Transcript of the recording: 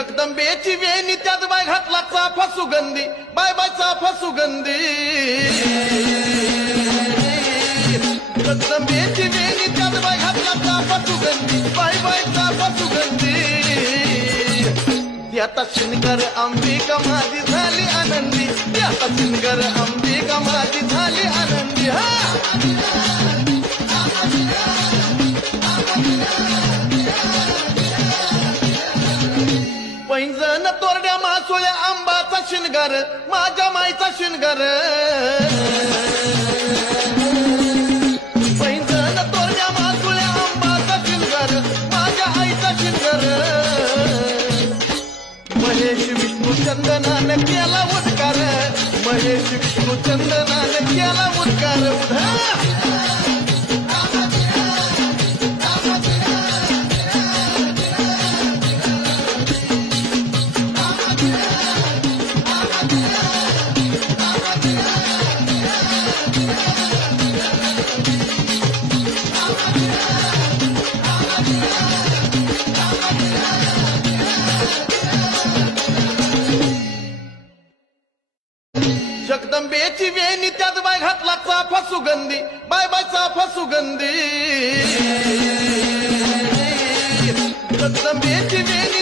जगदंबेची वेणी त्यात बाय घातला चाफा सुगंधी, बाय बाय चाफा सुगंधी. जगदंबेची वेणी त्यात बाय घातला चाफा सुगंधी, बाय बाय चाफा सुगंधी. त्याचा शिनकर अंबिका माझी झाली आनंदी, त्याचा शिनकर अंबिका माझी झाली आनंदी. पैंजण तोरड्या मासोळ्या आंबाचा शिनगार, माझ्या माईचा शिनगार. पैंजण तोरड्या मासोळ्या आंबाचा शिनगार, माझ्या आईचा शिनगार. महेश विष्णू चंदनानं केला उद्गार, महेश विष्णू चंदनानं केला उद्गार. जगदंबेची वेणी त्यात बाय घातला चाफा सुगंधी, बाय बाय चाफा सुगंधी. जगदंबेची वेणी